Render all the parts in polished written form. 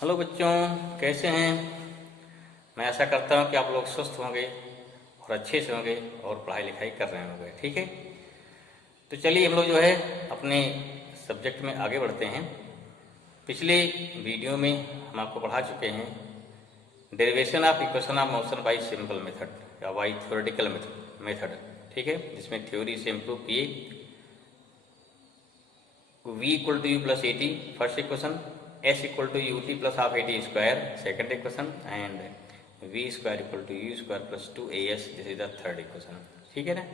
Hello बच्चों, कैसे हैं। मैं आशा करता हूं कि आप लोग स्वस्थ होंगे और अच्छे से होंगे और पढ़ाई लिखाई कर रहे होंगे। ठीक है, तो चलिए हम लोग जो है अपने सब्जेक्ट में आगे बढ़ते हैं। पिछले वीडियो में हम आपको पढ़ा चुके हैं derivation of equation of motion by simple method या बाई थ्योरेटिकल मेथड। ठीक है, जिसमें थ्योरी से इम्प्रूव किए v equal to u plus a t first equation, s equal to u t plus half a t square second equation and v square equal to u square plus two a s, this is the third equation. ठीक है ना।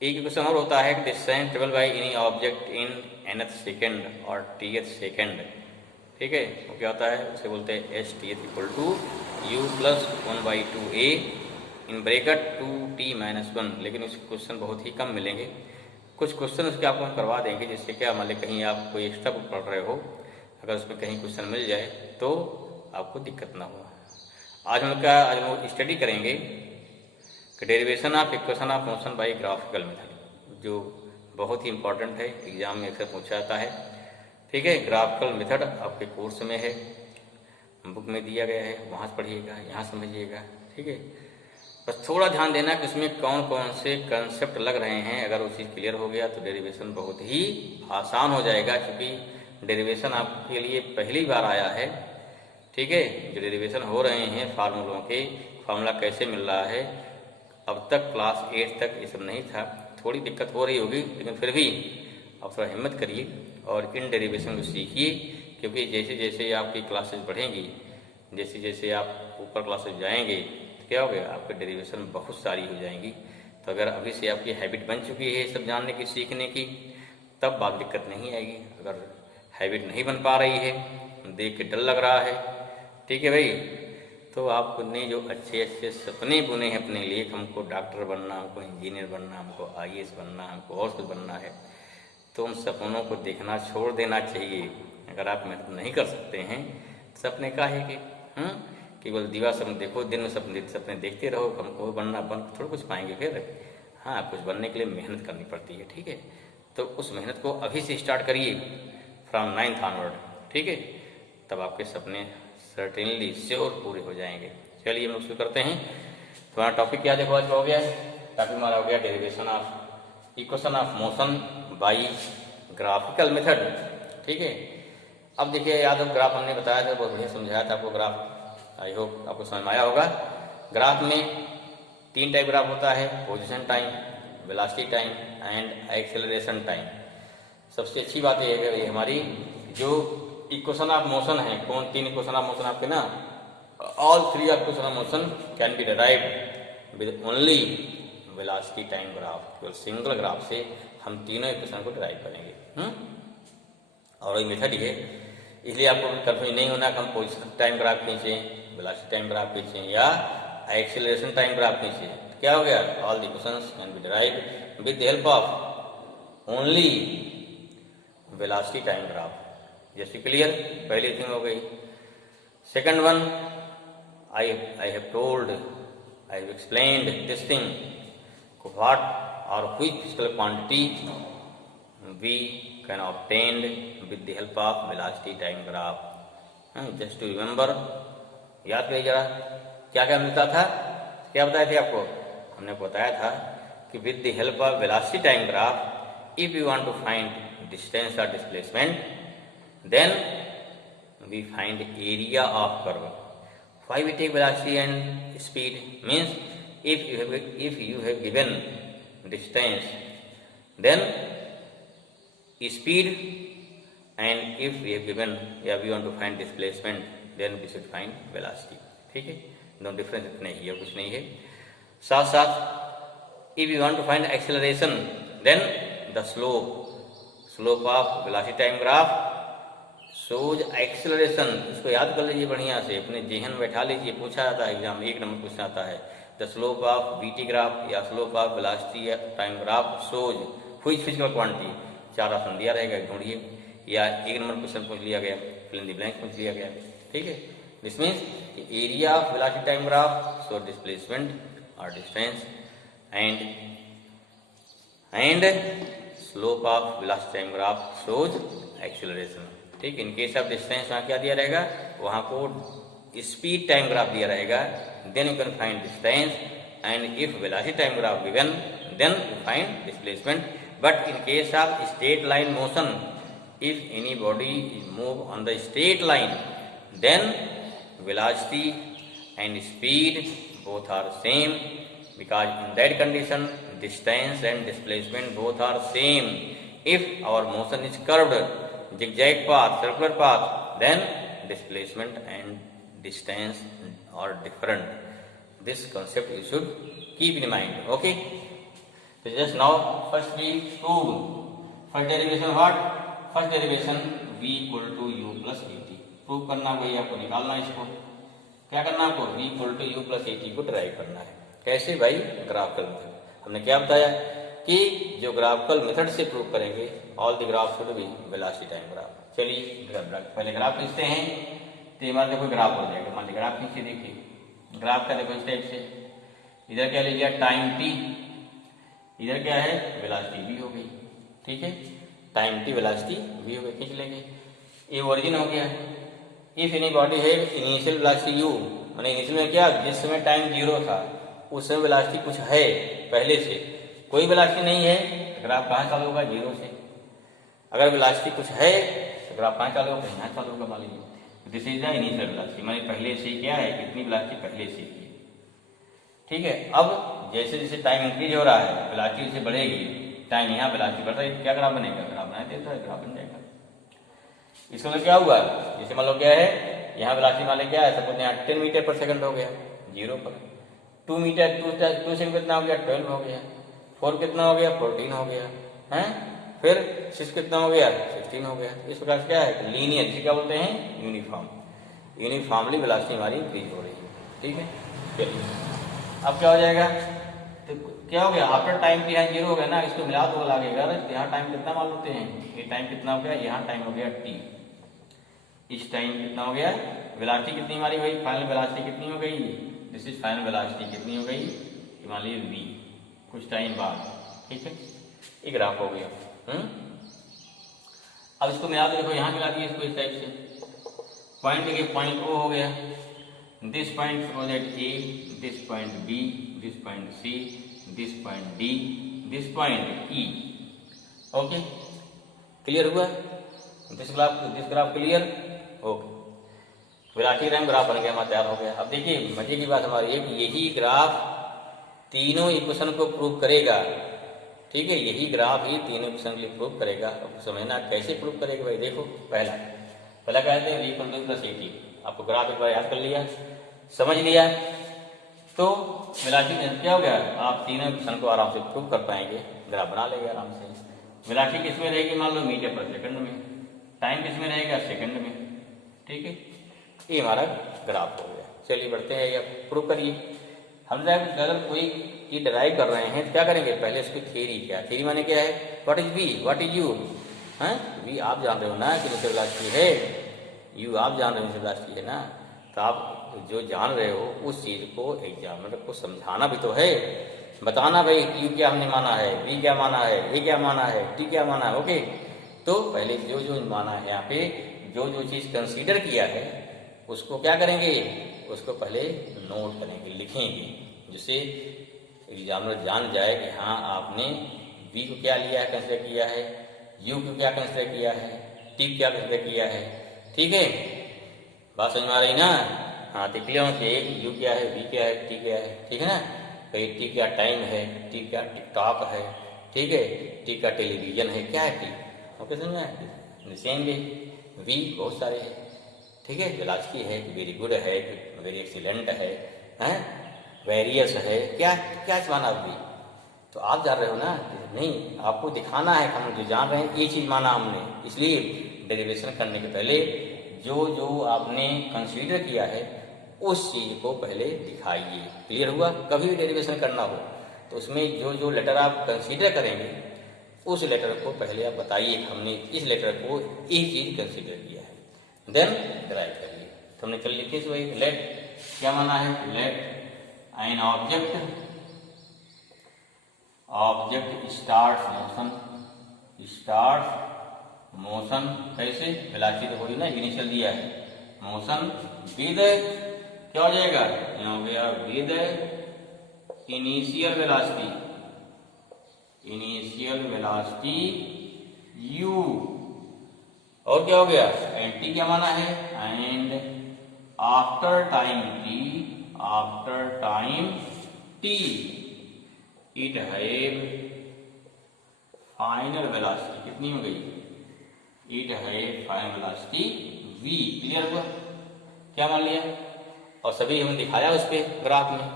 एक equation और होता है कि distance travel by any object in nth second और tth second. ठीक है, वो क्या होता है, उसे बोलते हैं s t th equal to u plus one by two a in bracket two t minus one. लेकिन उसके क्वेश्चन बहुत ही कम मिलेंगे। कुछ क्वेश्चन उसके आपको हम करवा देंगे, जिससे क्या मान लीजिए कहीं आप कोई एक्स्ट्रा बुक पढ़ रहे हो, अगर उसमें कहीं क्वेश्चन मिल जाए तो आपको दिक्कत ना हो। आज हम स्टडी करेंगे कि derivation of equation of motion by graphical method, जो बहुत ही इंपॉर्टेंट है, एग्जाम में अक्सर पूछा जाता है। ठीक है, ग्राफिकल मेथड आपके कोर्स में है, बुक में दिया गया है, वहाँ से पढ़िएगा, यहाँ समझिएगा। ठीक है, बस थोड़ा ध्यान देना कि उसमें कौन कौन से कंसेप्ट लग रहे हैं। अगर वो चीज़ क्लियर हो गया तो डेरिवेशन बहुत ही आसान हो जाएगा, क्योंकि डेरिवेशन आपके लिए पहली बार आया है। ठीक है, जो डेरिवेशन हो रहे हैं फार्मूलों के, फार्मूला कैसे मिल रहा है, अब तक क्लास 8 तक ये सब नहीं था। थोड़ी दिक्कत हो रही होगी, लेकिन फिर भी आप थोड़ा हिम्मत करिए और इन डेरिवेशन को सीखिए, क्योंकि जैसे जैसे आपकी क्लासेज बढ़ेंगी, जैसे जैसे आप ऊपर क्लासेज जाएंगे, क्या हो गया, आपकी डेरिवेशन बहुत सारी हो जाएंगी। तो अगर अभी से आपकी हैबिट बन चुकी है सब जानने की, सीखने की, तब बात दिक्कत नहीं आएगी। अगर हैबिट नहीं बन पा रही है, देख के डर लग रहा है, ठीक है भाई, तो आपने जो अच्छे अच्छे सपने बुने हैं अपने लिए, हमको डॉक्टर बनना, हमको इंजीनियर बनना, हमको आईएएस बनना, हमको और कुछ बनना है, तो उन सपनों को देखना छोड़ देना चाहिए। अगर आप मेहनत नहीं कर सकते हैं, सपने काहे के, केवल दीवा सपने देखो, दिन में सपने देखते रहो, हमको बनना, बन थोड़ा कुछ पाएंगे फिर। हाँ, कुछ बनने के लिए मेहनत करनी पड़ती है। ठीक है, तो उस मेहनत को अभी से स्टार्ट करिए, फ्रॉम 9th ऑनवर्ड। ठीक है, तब आपके सपने सर्टेनली श्योर पूरे हो जाएंगे। चलिए हम शुरू करते हैं। तुम्हारा टॉपिक क्या देखो आज हो गया है, टॉपिक हमारा हो गया derivation of equation of motion by graphical method. ठीक है, अब देखिए, याद हो ग्राफ हमने बताया था, बहुत बढ़िया समझाया था आपको ग्राफ, आई होप आपको समझ में आया होगा। ग्राफ में 3 टाइप ग्राफ होता है, position time, velocity time and acceleration time. सबसे अच्छी बात यह है कि हमारी जो इक्वेशन ऑफ मोशन है, कौन 3 इक्वेशन ऑफ मोशन आपके ना, all 3 equation of motion can be derived with only velocity time graph. केवल सिंगल ग्राफ से हम तीनों इक्वेशन को डिराइव करेंगे। और वही मेथड ही है, इसलिए आपको कन्फ्यूज नहीं होना कि हम पोजीशन टाइम ग्राफ खींचें, वेलोसिटी टाइम ग्राफ खींचें या एक्सेलरेशन टाइम ग्राफ खींचें। तो क्या हो गया, all the equations can be derived with the help of only velocity time graph. जैसे क्लियर, पहली थिंग हो गई। Second one, I have told, I have explained this thing, what और which physical quantity we can obtained with the help of velocity time graph। Just to remember, याद करिए जरा, क्या क्या मिलता था, क्या बताए थे आपको, हमने बताया था कि with the help of velocity time graph, if you want to find distance और displacement, then we find area of curve. Why we take velocity and speed, means if you have given distance, then speed, and if we have given, we want to find displacement, then we should find velocity। ठीक है, दोनों difference इतने ही है, कुछ नहीं है। साथ साथ if you want to find acceleration, then the slope of velocity time graph shows acceleration। इसको याद कर लीजिए बढ़िया से, अपने जेहन में बैठा लीजिए, पूछा जाता है एग्जाम, 1 नंबर क्वेश्चन आता है। The slope of VT graph या slope of velocity time graph shows which physical quantity, 4 option दिया रहेगा, ढूंढिए। या 1 नंबर क्वेश्चन पूछ लिया गया, फिल इन द ब्लैंक पूछ लिया गया। ठीक है, this means area of velocity time graph show displacement और distance, and slope of velocity time graph shows acceleration. ठीक। इन केस ऑफ डिस्टेंस वहाँ क्या दिया रहेगा, वहाँ को स्पीड टाइम ग्राफ दिया रहेगा, then you can find distance, and if velocity time graph given then you find displacement. But in case of straight line motion, if any body is move on the straight line, then velocity and speed both are same, because in that condition distance and displacement both are same. If our motion is curved, zigzag path, circular path, then displacement and distance are different. This concept you should keep in mind. Okay, so just now first we prove first derivation. What? First derivation v equal to u plus at. Prove करना वही आपको निकालना, इसको क्या करना, आपको v equal to u plus a t को derive करना है। कैसे भाई? Graphical method. हमने क्या बताया कि जो ग्राफिकल मेथड से प्रूव करेंगे, all the graph should be velocity time graph. चलिए पहले ग्राफ खींचते हैं, तो हमारा देखो ग्राफ हो जाएगा। मान लीजिए ग्राफ खींचे, देखिए ग्राफ का देखो इस टाइप से, इधर क्या ले लिया टाइम t, इधर क्या है वेलोसिटी v हो गई, ठीक है, टाइम t वेलोसिटी v हो गई, खींच लेंगे। ये ओरिजिन हो गया। इफ एनी बॉडी है इनिशियल वेलोसिटी u, मैंने इनिशियल में क्या, जिस समय टाइम 0 था उस समय वेलोसिटी कुछ है पहले से, कोई वेलोसिटी नहीं है, ग्राफ कहाँ चालू होगा, 0 से। अगर वेलोसिटी कुछ है तो ग्राफ कहाँ चालू होगा, यहाँ चालू होगा। मान लीजिए this is the initial velocity, मैंने पहले से क्या है, कितनी वेलोसिटी पहले से की, ठीक है। अब जैसे जैसे टाइम इंक्रीज हो रहा है, वेलोसिटी से बढ़ेगी, टाइम यहाँ वेलोसिटी बढ़ रही है, क्या ग्राफ बनेगा, ग्राफ बनाए देता है, ग्राफ बन जाएगा। इसका मतलब क्या हुआ, जैसे मान लो क्या है, यहाँ वेलोसिटी मान लो क्या है, सपोज यहाँ 10 मीटर पर सेकंड हो गया 0 पर, 2 मीटर 2 सेकंड कितना हो गया, 12 हो गया, 4 कितना हो गया, 14 हो गया, हैं, फिर 6 कितना हो गया, 16 हो गया। इस प्रकार से क्या है, लीनियर, जिसे क्या बोलते हैं, यूनिफॉर्म, यूनिफॉर्मली वेलोसिटी हमारी इंक्रीज हो रही है, ठीक है। चलिए अब क्या हो जाएगा, तो क्या हो गया, आफ्टर टाइम पे यहाँ 0 हो गया ना, इसको मिला दो लगेगा, यहाँ टाइम कितना मान लेते हैं, ये टाइम कितना हो गया, यहाँ टाइम हो गया t, इस टाइम कितना हो गया, वेलोसिटी कितनी हमारी हुई, फाइनल वेलोसिटी कितनी हो गई, दिस इज फाइनल वेलोसिटी कितनी हो गई, मान लीजिए v, कुछ टाइम बाद, ठीक है, ये ग्राफ हो गया। अब इसको मिला दो, देखो यहाँ मिला दिया इसको इस टाइप से, पॉइंट देखिए, पॉइंट O हो गया, this point suppose at A, this point B, this point C, this point D, this point E। Okay, clear हुआ, this graph clear, okay. Velocity time graph बन गया, हमारा तैयार हो गया। अब देखिए मजे की बात हमारी है कि यही ग्राफ तीनों इक्वेशन को प्रूव करेगा, ठीक है, यही ग्राफ ही तीनों इक्वेशन के लिए प्रूव करेगा। अब समझना कैसे प्रूव करेगा भाई, देखो पहला कहते हैं v equal two plus eighty, आपको ग्राफ एक बार याद कर लिया, समझ लिया, तो वेलोसिटी क्या हो गया, आप तीनों इक्वेशन को आराम से प्रूव कर पाएंगे, ग्राफ बना लेंगे आराम से। वेलोसिटी किस में रहेगी, मान लो मीटर पर सेकंड में, टाइम किस में रहेगा, सेकंड में, ठीक है, ये हमारा ग्राफ हो गया। चलिए बढ़ते हैं, या प्रूव करिए। हम जब अगर कोई चीज डिराइव कर रहे हैं तो क्या करेंगे, पहले उसकी थ्योरी, क्या थ्योरी माने क्या है, what is v, what is u, हैं, v आप जान रहे हो ना कि इनिशियल वेलोसिटी है, u आप जान रहे हो इनिशियल वेलोसिटी है ना, तो आप जो जान रहे हो उस चीज को एग्जामिनर को समझाना भी तो है, बताना भाई u क्या हमने माना है, v क्या माना है, a क्या माना है, t क्या माना है। ओके, तो पहले जो जो माना है, यहाँ पे जो जो चीज कंसीडर किया है उसको क्या करेंगे, उसको पहले नोट करेंगे, लिखेंगे, जिससे एग्जामिनर जान जाए कि हाँ आपने v को क्या लिया है, कंसिडर किया है, u को क्या कंसिडर किया है, t क्या कंसिडर किया है, ठीक है, बात समझ में आ रही ना। हाँ, तो क्लियर होना चाहिए u क्या है, v क्या है, t क्या है, ठीक है ना, भाई t क्या टाइम है, t क्या टिकटॉक है, ठीक है, t क्या टेलीविजन है, क्या है t, ओके समझ में। सेम वे v बहुत सारे हैं, ठीक है, वेलोसिटी है, वेरी गुड है, वेरी एक्सीलेंट है, हैं, वेरियस है, क्या क्या माना भी, तो आप जान रहे हो ना, नहीं आपको दिखाना है, हम जो जान रहे हैं ये चीज़ माना हमने, इसलिए डेरिवेशन करने के पहले जो जो आपने कंसीडर किया है उस चीज़ को पहले दिखाइए। क्लियर हुआ, कभी भी डेरिवेशन करना हो तो उसमें जो जो लेटर आप कंसीडर करेंगे उस लेटर को पहले आप बताइए, हमने इस लेटर को एक चीज़ कंसीडर किया है, देन ड्राइव करिए। तो हमने कल लिखी इस वही, लेट क्या माना है, let an object starts motion कैसे, वेलोसिटी तो वही ना, इनिशियल दिया है, मोशन विद क्या हो जाएगा, यहाँ हो गया with initial velocity, initial velocity u, और क्या हो गया, एंड टी क्या माना है, and after time T, after time T it have final velocity, कितनी हो गई, it have final velocity v, clear हुआ, क्या मान लिया, और सभी हमने दिखाया उस पे ग्राफ में,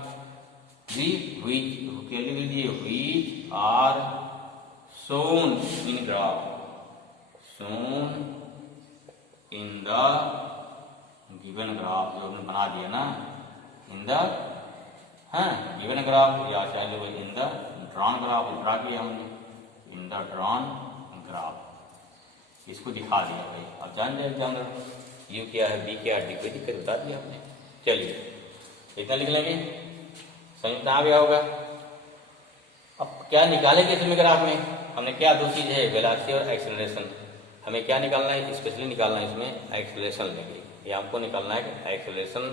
v which are shown in graph, shown in the given graph, जो हमने बना दिया ना, in the given graph, या चाहे in the drawn graph, draw किया हमने, इन द ड्रॉन ग्राफ, इसको दिखा दिया भाई, आप जान रहे यू क्या है, बी क्या है, डी कोई दिक्कत बता दिया हमने। चलिए इतना लिख लेंगे, समझ में आ गया होगा। अब क्या निकालेंगे इसमें ग्राफ में, हमने क्या दो चीज़ है, वेलोसिटी और एक्सेलरेशन, हमें क्या निकालना है, स्पेशली निकालना है इसमें एक्सेलरेशन लेंगे, ये हमको निकालना है कि एक्सेलरेशन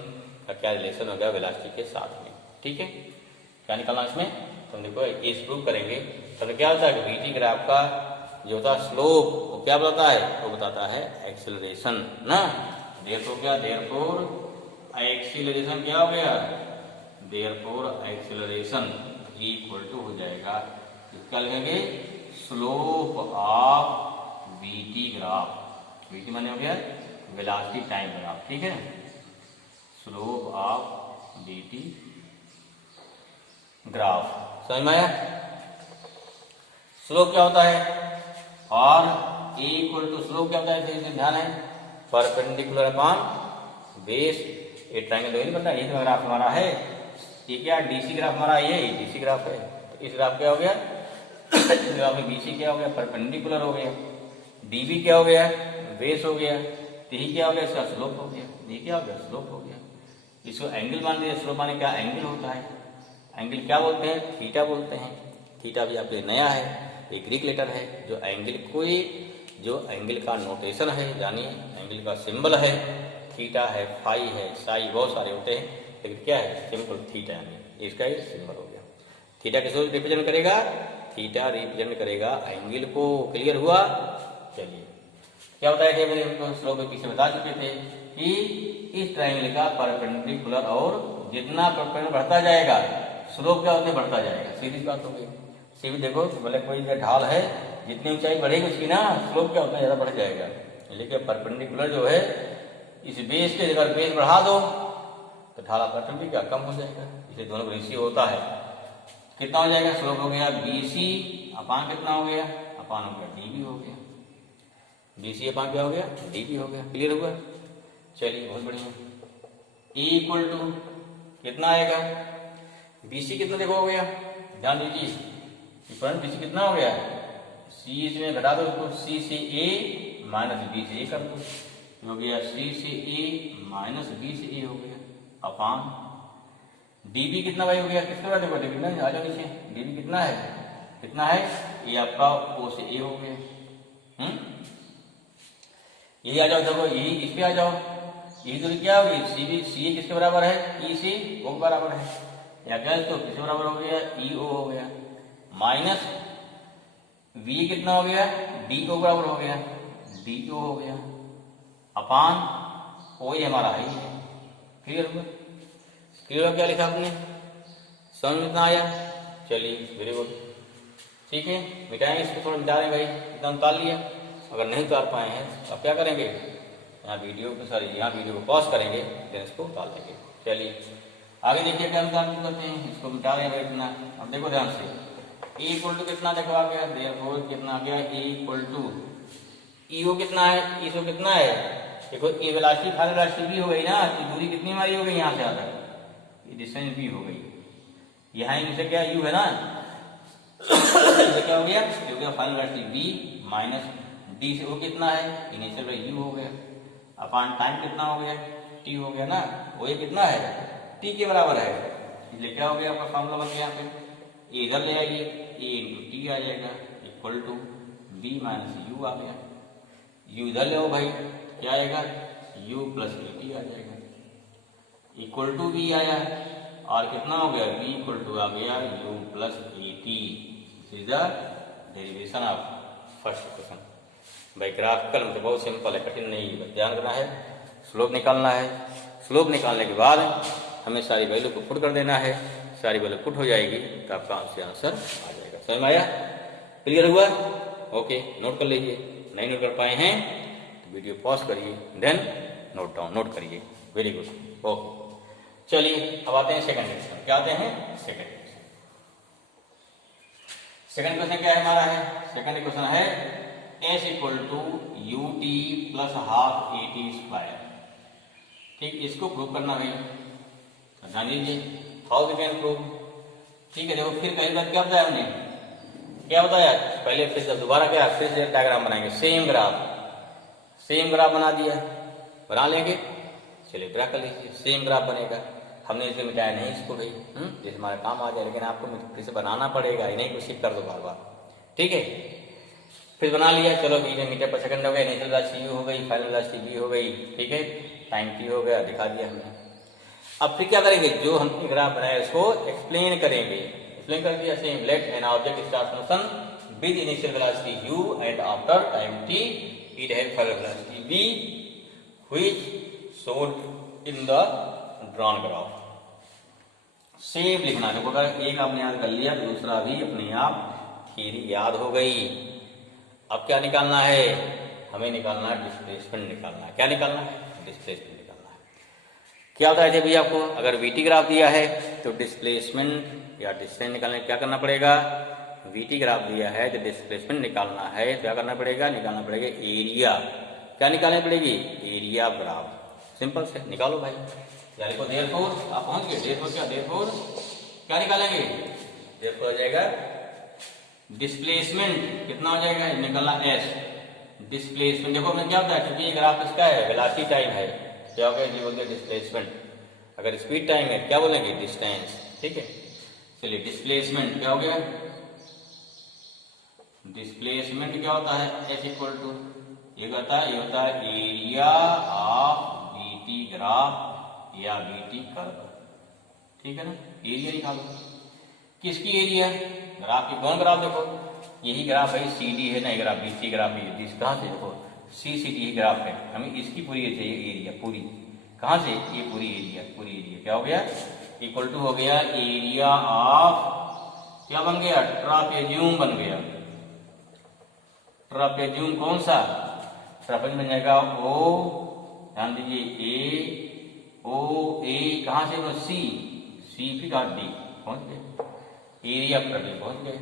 का क्या रिलेशन हो गया वेलोसिटी के साथ में, ठीक है, क्या निकालना है इसमें, तो देखो ये प्रूव करेंगे, तो क्या होता है कि वीटी ग्राफ का जो होता है स्लोप, वो क्या बताता है, वो बताता है एक्सेलरेशन ना, देयरफॉर क्या, देयरफॉर एक्सेलरेशन क्या हो गया, देयरफॉर एक्सेलरेशन इक्वल टू हो जाएगा, क्या लिखेंगे, slope of VT graph, VT माने हो गया वेलोसिटी टाइम ग्राफ, ठीक है, स्लोप ऑफ वीटी ग्राफ, समझ में आया, स्लोप क्या होता है, और ए इक्वल टू स्लोप क्या होता है, इसे ध्यान है, परपेंडिकुलर अपॉन बेस, ये ट्रायंगल नहीं बनता, ये ग्राफ हमारा है, ये क्या डीसी ग्राफ हमारा, ये डीसी ग्राफ है, तो इस ग्राफ क्या हो गया, इस ग्राफ में बीसी क्या हो गया, परपेंडिकुलर हो गया, डीबी क्या हो गया, बेस हो गया, टी क्या हो गया, इसका स्लोप हो गया, ये क्या हो गया, स्लोप हो गया, इसको एंगल मान लिया, स्लोप माने क्या, एंगल होता है, एंगल क्या बोलते हैं, थीटा बोलते हैं, थीटा भी आपके नया है, एक ग्रीक लेटर है, जो एंगल कोई जो एंगल का नोटेशन है, यानी एंगल का सिंबल है, थीटा है, फाई है, साई, बहुत सारे होते हैं, लेकिन क्या है, सिंपल थीटा, यानी इसका ही सिंबल हो गया, थीटा किसको रिप्रेजेंट करेगा, थीटा रिप्रेजेंट करेगा एंगल को, क्लियर हुआ। चलिए क्या बताया थे, मैंने स्लोप में पीछे बता चुके थे कि इस ट्रायंगल का परपेंडिकुलर, और जितना परपेंडिकुलर बढ़ता जाएगा स्लोप क्या उतने बढ़ता जाएगा, सीधी बात हो गई, सीधी देखो, बोले कोई ढाल है, जितनी ऊंचाई बढ़ेगी उसकी ना स्लोप क्या उतना ज्यादा बढ़ जाएगा, लेकिन परपेंडिकुलर जो है, इस बेस के अगर बेस बढ़ा दो तो ढाल ऑटोमेटिक क्या कम हो जाएगा, इसलिए दोनों का रेशियो होता है, कितना हो जाएगा, स्लोप हो गया बीसी अपान कितना हो गया, अपान हो गया डीबी हो गया, बीसी अपान क्या हो गया, डीबी हो गया, क्लियर हुआ। चलिए बहुत बढ़िया, ई इक्वल टू कितना आएगा, बीसी कितना देखो हो गया, ध्यान दीजिए, डिफरेंस बीसी कितना हो गया, सी इसमें घटा दो उसको, सी से ए माइनस बी से ए कर दो, हो गया सी से ए माइनस बी से ए हो गया, अपान डीबी कितना भाई हो गया, किसके बाद देखो कितना, आ जाओ नीचे, डीबी कितना है, ये आपका ओ से ए हो गया, यही आ जाओ, देखो यही इस पे आ जाओ, यही दूरी क्या होगी, सी ए किसके बराबर है, ई से ओ के बराबर है, या क्या इसको किसके बराबर हो गया, ई ओ हो गया, माइनस वी कितना हो गया, डी ओ बराबर हो गया, डी ओ हो गया, अपान ओ ये हमारा है, क्लियर हुआ, क्लियर क्या लिखा आपने, समझ में इतना आया। चलिए वेरी गुड, ठीक है, मिटाएंगे इसको, थोड़ा मिटा रहे भाई, इतना उतार लिया, अगर नहीं उतार पाए हैं तो आप क्या करेंगे, यहाँ वीडियो को पॉज करेंगे, फिर इसको उतार लेंगे। चलिए आगे देखिए क्या उतार करते हैं, इसको मिटा रहे हैं भाई इतना, अब देखो ध्यान से, ए इक्वल टू कितना देखो आ गया, देयरफॉर कितना आ गया, ए इक्वल टू ईओ कितना है, ईओ कितना है, देखो ये वेलोसिटी फाइनल वेलोसिटी भी हो गई ना, तो दूरी कितनी हमारी हो गई, यहाँ से आकर ये डिस्टेंस भी हो गई, यहाँ इनसे क्या यू है ना, क्या हो गया, final velocity b minus d से वो कितना है, इनिशियल यू हो गया, अपान टाइम कितना हो गया, टी हो गया ना, वो ये कितना है, टी के बराबर है, इसलिए क्या हो गया आपका फॉर्मूला बन गया, यहाँ पे इधर ले आइए, ए इंटू टी आ जाएगा equal to v minus u आ गया, u इधर ले आओ भाई, क्या आएगा u प्लस टी आ जाएगा, इक्वल टू v आया, और कितना हो गया v इक्वल टू आ गया u plus T. This is the derivation of first question. भाई ग्राफिकल मतलब बहुत सिंपल है, कठिन नहीं है, ध्यान रखना है। स्लोप निकालना है, स्लोप निकालने के बाद हमें सारी वैल्यू को पुट कर देना है, सारी वैल्यू पुट हो जाएगी तो आपका आंसर आ जाएगा। समझ में आया, क्लियर हुआ? ओके, नोट कर लीजिए, नहीं नोट कर पाए हैं तो वीडियो पॉज करिए, देन नोट डाउन, नोट करिए। Very good, okay. चलिए अब आते हैं सेकंड क्वेश्चन। क्या आते हैं सेकंड क्वेश्चन? सेकंड क्वेश्चन क्या है हमारा है? सेकंड क्वेश्चन है s equal to u t plus half a t square. ठीक, इसको प्रूव करना है, जान लीजिए हाउ वी कैन प्रूव। ठीक है, देखो फिर कई बार क्या बताया हमने, क्या बताया पहले, फिर जब दोबारा क्या फिर से डायग्राम बनाएंगे, सेम ग्राफ बना दिया, बना लेंगे। चलिए ड्रा कर लीजिए, सेम ग्राफ बनेगा। हमने इसे मिटाया नहीं इसको भाई, जैसे हमारा काम आ जाए, लेकिन आपको फिर से बनाना पड़ेगा, इन्हीं को शिफ्ट कर दो बार बार। ठीक है, फिर बना लिया, चलो v में मीटर पर सेकंड हो गया, इनिशियल वेलोसिटी u हो गई, फाइनल वेलोसिटी v हो गई। ठीक है, टाइम t हो गया, दिखा दिया हमने। अब फिर क्या करेंगे, जो हमने ग्राफ बनाया उसको एक्सप्लेन करेंगे। एक्सप्लेन कर दिया, same let an object start motion with initial velocity u and after time t it have final velocity v which showed in the drawn graph. Same लिखना है, अगर एक आपने याद कर लिया दूसरा भी अपने आप थ्योरी याद हो गई। अब क्या निकालना है, हमें निकालना है डिस्प्लेसमेंट निकालना है। क्या निकालना है? डिस्प्लेसमेंट निकालना है। क्या बताया थे भैया आपको, अगर वीटी ग्राफ दिया है तो डिस्प्लेसमेंट या डिस्टेंस निकालने क्या करना पड़ेगा, वीटी ग्राफ दिया है तो डिस्प्लेसमेंट निकालना है, क्या करना पड़ेगा, निकालना पड़ेगा एरिया। क्या निकालनी पड़ेगी, एरिया ग्राफ। सिंपल से निकालो भाई, यार को देयरफॉर आप पहुंच गए, देयरफॉर क्या निकालेंगे, देयरफॉर हो जाएगा डिस्प्लेसमेंट कितना हो जाएगा, निकलना s डिस्प्लेसमेंट। देखो मैं क्या होता है, क्योंकि ये ग्राफ इसका है, वेलोसिटी टाइम है, क्या हो गया जी, बोलते डिस्प्लेसमेंट। अगर स्पीड टाइम है क्या बोलेंगे, डिस्टेंस। ठीक है, चलिए डिस्प्लेसमेंट क्या हो गया, डिस्प्लेसमेंट क्या होता है, s इक्वल टू ये होता है एरिया ऑफ बीटी ग्राफ या बीटी कर्व। ठीक है ना, एरिया निकालो, किसकी एरिया, ग्राफ की। कौन ग्राफ, देखो यही ग्राफ है, CD है ना, ये ग्राफ BC ग्राफ है, कहाँ से देखो CCD ग्राफ है, हमें इसकी पूरी चाहिए एरिया, पूरी कहाँ से, ये पूरी एरिया क्या हो गया, इक्वल टू हो गया एरिया ऑफ, क्या बन गया, ट्रापेजियम बन गया। ट्रापेजियम कौन सा, ट्रापेजियम बन जाएगा O, ध्यान दीजिए A कहाँ से, C फिर कहाँ D, पहुंच गए एरिया ट्रापेजियम, पहुंच गए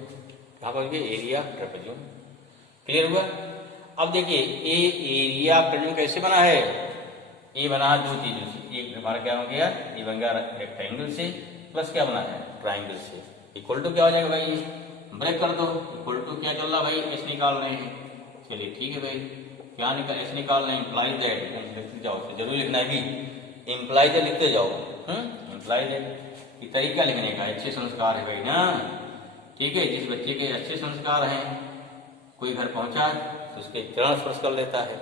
कहाँ पहुंच गए, एरिया ट्रापेजियम। क्लियर हुआ? अब देखिए ये एरिया ट्रापेजियम कैसे बना है, ये बना है दो चीजों से, एक हमारा क्या हो गया, ये बन गया रेक्टेंगल से, प्लस क्या बना है, ट्राइंगल से। इक्वल टू क्या हो जाएगा भाई, ब्रेक कर दो, इक्वल टू क्या चल रहा भाई, एस निकाल रहे हैं। चलिए ठीक है भाई, क्या निकाल, एस निकाल रहे हैं, इम्प्लाई दैट लिखते जाओ, जरूर लिखना है भी, इम्प्लाई दैट लिखते जाओ, इम्प्लाई दैट ये तरीका लिखने का, अच्छे संस्कार है भाई ना। ठीक है, जिस बच्चे के अच्छे संस्कार हैं, कोई घर पहुंचा तो उसके चरण स्पर्श कर लेता है।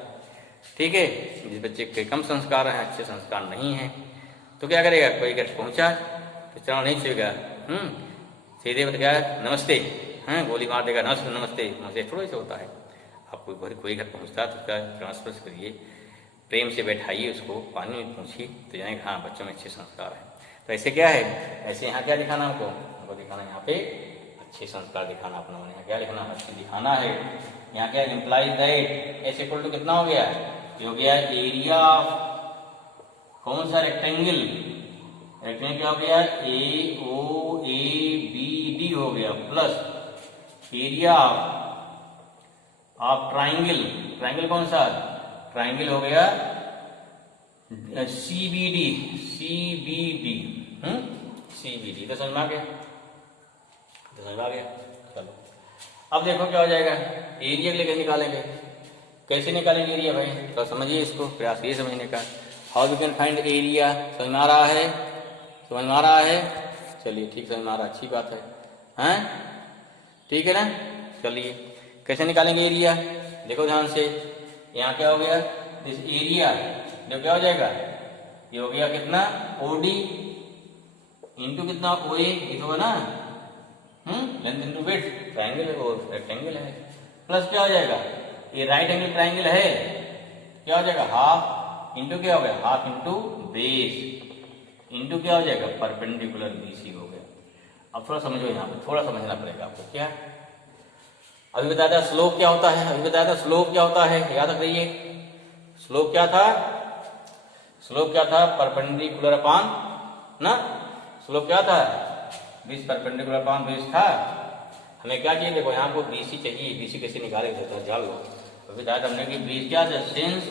ठीक है, जिस बच्चे के कम संस्कार हैं, अच्छे संस्कार नहीं हैं, तो क्या करेगा, कोई घर पहुंचा तो चरण नहीं छुएगा, सीधे बता क्या नमस्ते, गोली मार देगा, नमस्ते थोड़ा सा होता है। आप कोई घर पहुंचता तो उसका चरण स्पर्श करिए, प्रेम से बैठाइए उसको, पानी में पूछिए तो जानेगा हाँ बच्चों में अच्छे संस्कार हैं। तो ऐसे क्या है, ऐसे यहाँ क्या दिखाना हमको दिखाना, यहाँ पे अच्छे संस्कार दिखाना अपना, यहाँ क्या लिखना, अच्छे दिखाना है। यहाँ क्या implies that S equal to कितना हो गया, ये हो गया एरिया कौन सा, रेक्टेंगल क्या हो गया, AOABD हो गया, प्लस एरिया ऑफ ट्राइंगल कौन सा, ट्राइंगल हो गया CBD तो समझ में आ गया, चलो अब देखो क्या हो जाएगा, एरिया लेकर निकालेंगे। कैसे निकालेंगे एरिया भाई, तो समझिए इसको, प्रयास ये समझने का, how we can find area. समझ में आ रहा है, चलिए ठीक, समझ में आ रहा, अच्छी बात है, ठीक है ना। चलिए कैसे निकालेंगे एरिया, देखो ध्यान से, यहाँ क्या हो गया, दिस एरिया जो क्या हो जाएगा, ये हो गया कितना OD इंटू कितना OA, ये होगा ना, लेंथ इंटू विड्थ, ट्राइंगल है और रेक्टेंगल है, प्लस क्या हो जाएगा, ये राइट एंगल ट्राइंगल है, क्या हो जाएगा हाफ इंटू क्या हो गया, हाफ इंटू बेस इंटू क्या हो जाएगा, परपेंडिकुलर BC हो गया। अब थोड़ा समझो, यहाँ पे थोड़ा समझना पड़ेगा आपको। क्या अभी बताया था स्लोप क्या होता है, अभी बताया था स्लोप क्या होता है, याद रख रही है। स्लोप क्या था, स्लोप क्या था, परपेंडिकुलर अपॉन ना, स्लोप क्या था, बेस परपेंडिकुलर अपॉन बेस था। हमें क्या चाहिए, देखो यहाँ को BC चाहिए, BC कैसे निकालेंगे तो जान लो। अभी बताया था हमने कि बेस क्या था, सिंस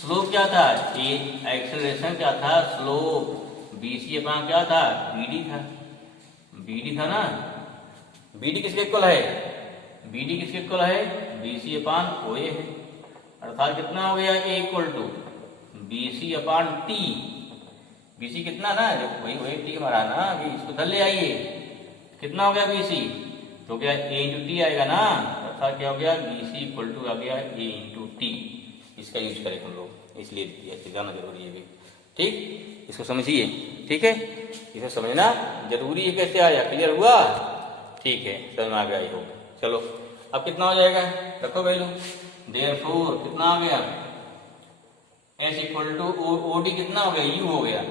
स्लोप क्या था, ये एक्सेलरेशन क्या था, स्लोप BC अपॉन क्या था, BD था, BD था ना, BD किसके इक्वल है, BD किसके इक्वल है, BC अपॉन OA है, अर्थात कितना हो गया, A equal to BC upon T, BC कितना ना, जो वही वही T हमारा ना, अभी इसको धर ले आइए, कितना हो गया BC, तो क्या A इंटू T आएगा ना, अर्थात क्या हो गया, BC इक्वल टू आ गया A इंटू T। इसका यूज करें हम लोग, इसलिए जाना जरूरी है भी, ठीक, इसको समझिए, ठीक है, इसे समझना जरूरी है। कैसे आया, क्लियर हुआ, ठीक है, समझ में आ गया हो। चलो अब कितना हो जाएगा, रखो वैल्यू, देयरफॉर कितना आ गया, S इक्वल टू OD कितना हो गया, U हो गया,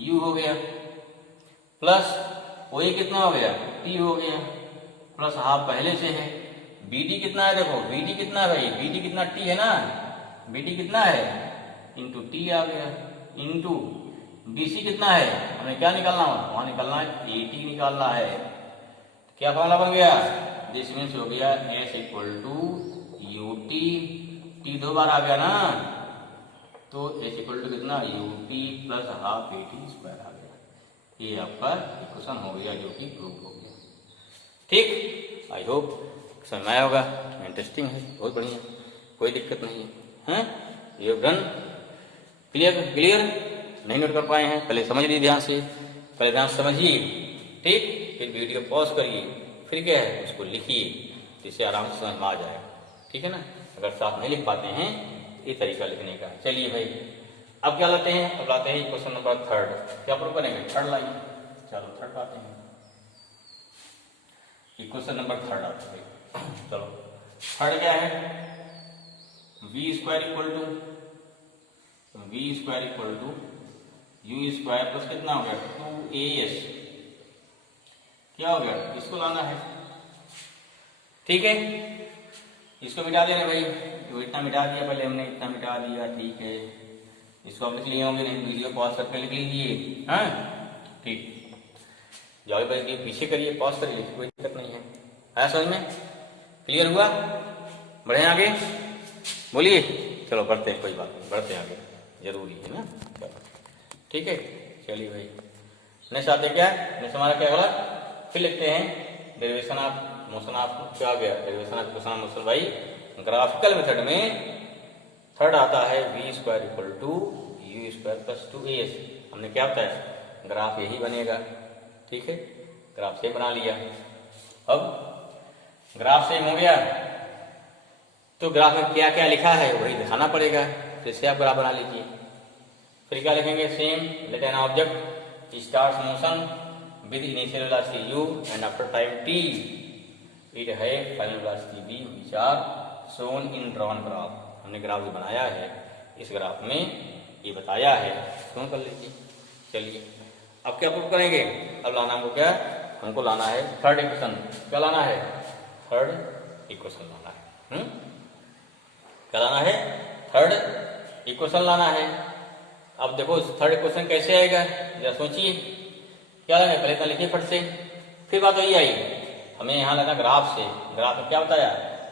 U हो गया, प्लस OA कितना हो गया, T हो गया, प्लस हाफ पहले से है, BD कितना है, देखो BD कितना है भाई, BD कितना T है ना, BD कितना है इंटू T आ गया, इंटू BC कितना है, हमें क्या निकालना है, वहां निकालना है AT निकालना है, क्या फॉर्मूला बन गया, दिस मीन्स हो गया S equal to UT, T दो बार आ गया ना, तो S इक्वल टू कितना UT plus half AT square आ गया। ये आपका इक्वेशन हो गया जो कि प्रूव हो गया, ठीक। आई होप समझ में आया होगा, इंटरेस्टिंग है, बहुत बढ़िया, कोई दिक्कत नहीं है, ये डन, क्लियर, क्लियर नहीं नोट कर पाए हैं, पहले समझ लीजिए ध्यान से, पहले ध्यान समझिए, ठीक, फिर वीडियो पॉज करिए, फिर क्या है उसको लिखिए, जिससे आराम से समझ में आ जाएगा, ठीक है ना। अगर साथ नहीं लिख पाते हैं ये तरीका लिखने का। चलिए भाई अब क्या लाते हैं, अब लाते हैं क्वेश्चन नंबर 3, क्या प्रूव करेंगे, 3 लाइए, चलो 3 लाते हैं, क्वेश्चन नंबर 3 आते हैं। चलो 3 क्या है, V square equal to U square plus कितना हो गया 2AS, क्या हो गया, इसको लाना है, ठीक है, इसको मिटा देना भाई, तो इतना मिटा दिया पहले हमने, इतना मिटा दिया, ठीक है, इसको आप लिख लिए होंगे, नहीं वीडियो पॉज करके लिख लीजिए, हाँ ठीक, जाओ भाई पीछे करिए, पॉज करिए, कोई दिक्कत नहीं है, आया समझ में, क्लियर हुआ, बढ़े आगे, बोलिए, चलो बढ़ते हैं, कोई बात नहीं, बढ़ते आगे, जरूरी है ना, चलो ठीक है। चलिए भाई नेक्स्ट आते क्या, नेक्स्ट हमारा क्या बोला, फिर लिखते हैं डेरिवेशन ऑफ मोशन ऑफ, क्या आ गया, derivation of equation of motion by graphical method में 3 आता है V square equal to U square plus 2AS। हमने क्या बताया, ग्राफ यही बनेगा, ठीक है, ग्राफ सेम बना लिया। अब ग्राफ सेम हो गया तो ग्राफ में क्या क्या लिखा है वही दिखाना पड़ेगा, तो इससे आप ग्राफ बना लीजिए। फिर क्या लिखेंगे, same let an object starts motion with initial velocity u and after time t it है final velocity v which are shown in drawn graph. हमने ग्राफ जो बनाया है इस ग्राफ में ये बताया है, शो कर लीजिए। चलिए अब क्या प्रूव करेंगे, अब लाना हमको क्या, हमको लाना है थर्ड इक्वेशन, क्या लाना है, थर्ड इक्वेशन लाना है, क्या लाना है, थर्ड इक्वेशन लाना है। अब देखो थर्ड इक्वेशन कैसे आएगा, जरा सोचिए, क्या लगे, पहले इतना लिखिए फट से, फिर बात वही आई, हमें यहाँ लगा ग्राफ से, ग्राफ में क्या बताया,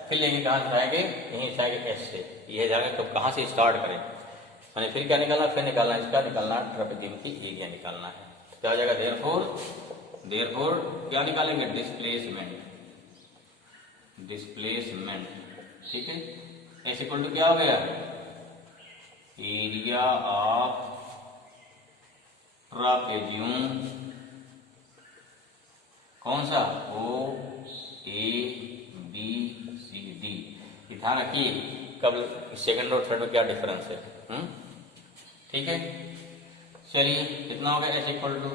फिर लेंगे कहाँ से आएंगे, यहीं से आएंगे एस से, यह जाएगा तो कहाँ से स्टार्ट करें, मैंने फिर क्या निकालना, फिर निकालना इसका निकालना ट्रेपेजियम की एरिया निकालना है, क्या हो जाएगा, देयरफॉर क्या निकालेंगे, डिस्प्लेसमेंट, ठीक है, एस इक्वल टू क्या हो गया, एरिया ऑफ ट्रापेजियम, कौन सा, O A B C D, ध्यान रखिए कब सेकंड और थर्ड में क्या डिफरेंस है। ठीक है, चलिए कितना हो गया एस इक्वल टू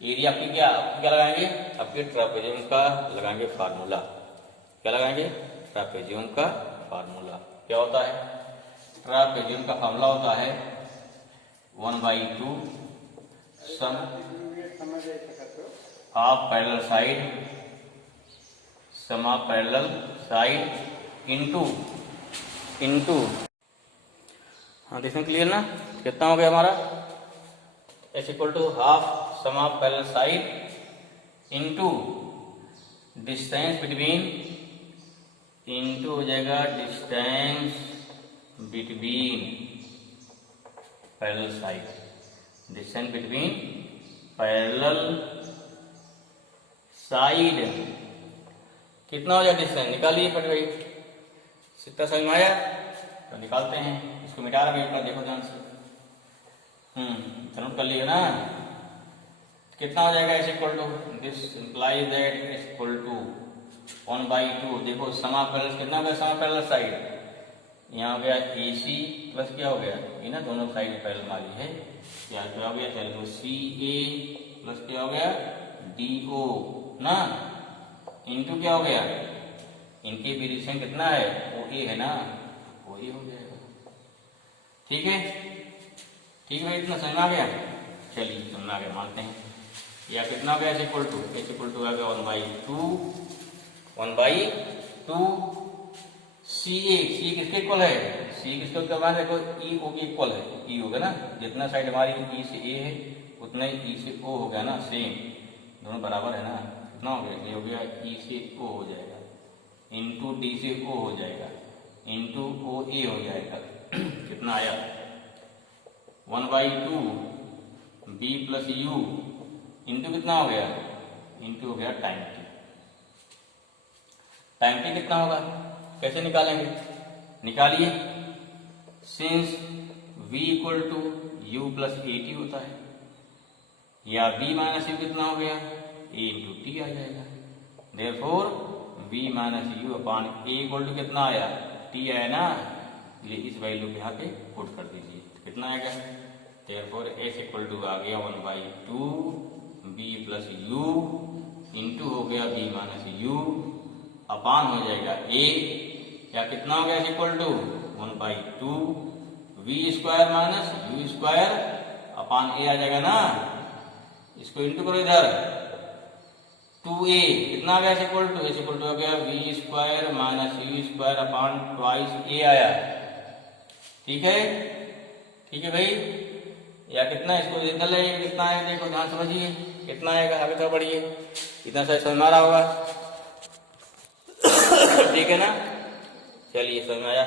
एरिया आपकी क्या लगाएंगे, आपके ट्रापेजियम का लगाएंगे फार्मूला। क्या लगाएंगे, ट्रापेजियम का फार्मूला। क्या होता है, ट्रापेजियम का फार्मूला होता है 1/2 sum of parallel side, sum of parallel side into हाँ इसमें क्लियर ना, कितना हो गया हमारा S equal to half sum of parallel side into distance between, into हो जाएगा distance between parallel side, distance between parallel side. कितना हो जाए डिस्टेंस, निकालिए फट गई, कितना समझ में आया तो निकालते हैं। इसको मिटा रहा है, देखो ध्यान से, नोट कर लिया ना। कितना हो जाएगा S equal to, this implies that S equal to 1/2। देखो सम ऑफ पैरेलल कितना हो गया, सम ऑफ पैरेलल साइड यहाँ हो गया AC प्लस क्या हो गया, ये ना दोनों साइड पैरेलल वाली है, क्या हो गया, चलो CA प्लस क्या हो गया DO ना, इनटू क्या हो गया, इनके भी रिलेशन कितना है OA है ना, OA हो जाएगा। ठीक है, ठीक है, इतना समझ आ गया। चलिए समझ आ गया, मानते हैं। या कितना हो गया एस इक्वल टू आ गया 1/2 CA किसके इक्वल है, C किसके इक्वल, देखो EO के इक्वल है, E होगा ना, जितना साइड हमारी E से A है उतना ही E से O हो गया ना, सेम दोनों बराबर है ना। कितना हो गया, ये हो गया E से O हो जाएगा, इनटू D से O हो जाएगा, इनटू OA हो जाएगा। कितना आया 1/2 B प्लस U इंटू कितना हो गया, इंटू हो गया टाइम टी। टाइम टी कितना होगा, कैसे निकालेंगे, निकालिए। Since V equal to U plus AT होता है, या B माइनस U कितना हो गया, A इंटू टी आ जाएगा। Therefore V minus U upon A equal to कितना आया, T आया ना, इसलिए इस वैल्यू के यहाँ पे पुट कर दीजिए, कितना आएगा। देयरफॉर S इक्वल टू आ गया 1/2 B प्लस U इंटू हो गया B माइनस U अपान हो जाएगा A, या कितना हो गया equal to 1/2 V square minus U square upon A आ जाएगा ना, इसको इंटू करो इधर 2A, कितना आ गया इक्वल टू हो गया V square minus U square upon twice A आया। ठीक है, ठीक है भाई, या कितना इसको इधर ले, कितना है देखो ध्यान समझिए, कितना आएगा, आगे तरफ बढ़िए, इतना सा समझ में आ रहा होगा। ठीक है ना, चलिए समझ में आया।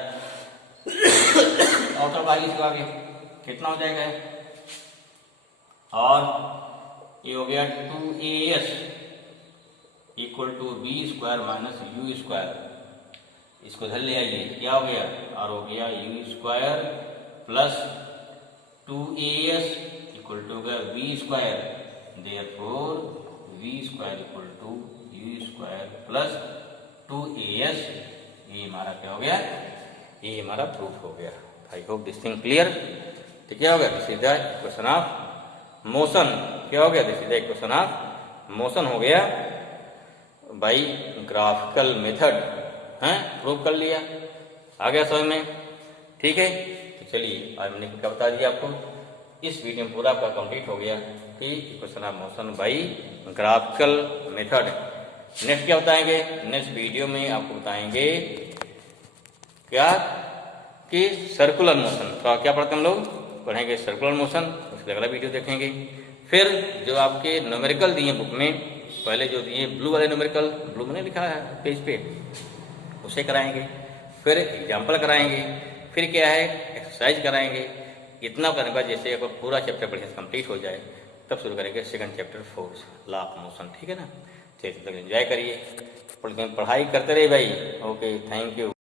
और तो भाई इसको आगे कितना हो जाएगा, और ये हो गया 2AS equal to B square minus U square, इसको इधर ले आइए, क्या हो गया, और हो गया U square plus 2AS equal to हो गया V square. Therefore V square equal to U square plus 2AS, ये हमारा क्या हो गया, ये हमारा प्रूफ हो गया। I hope this thing clear. तो क्या हो गया, this is the equation of motion. क्या हो गया, this is the equation of motion हो गया बाई ग्राफिकल मेथड, हैं प्रूव कर लिया, आ गया समझ में। ठीक है, तो चलिए आज मैंने क्या बता दिया आपको, इस वीडियो में पूरा आपका कंप्लीट हो गया कि equation of motion by graphical method. Next क्या बताएंगे, नेक्स्ट वीडियो में आपको बताएंगे क्या कि सर्कुलर मोशन। तो क्या पढ़ते हम लोग, पढ़ेंगे सर्कुलर मोशन, उसके अगला वीडियो देखेंगे। फिर जो आपके न्यूमेरिकल दिए बुक में, पहले जो दिए ब्लू वाले न्यूमेरिकल, ब्लू में लिखा है पेज पे, उसे कराएंगे, फिर एग्जाम्पल कराएंगे, फिर क्या है एक्सरसाइज कराएंगे। इतना करने के बाद जैसे अगर पूरा चैप्टर बढ़िया से कंप्लीट हो जाए तब शुरू करेंगे second chapter force law of motion. ठीक है ना, चलिए तक एंजॉय करिए, पढ़ाई करते रहिए भाई। Okay, thank you.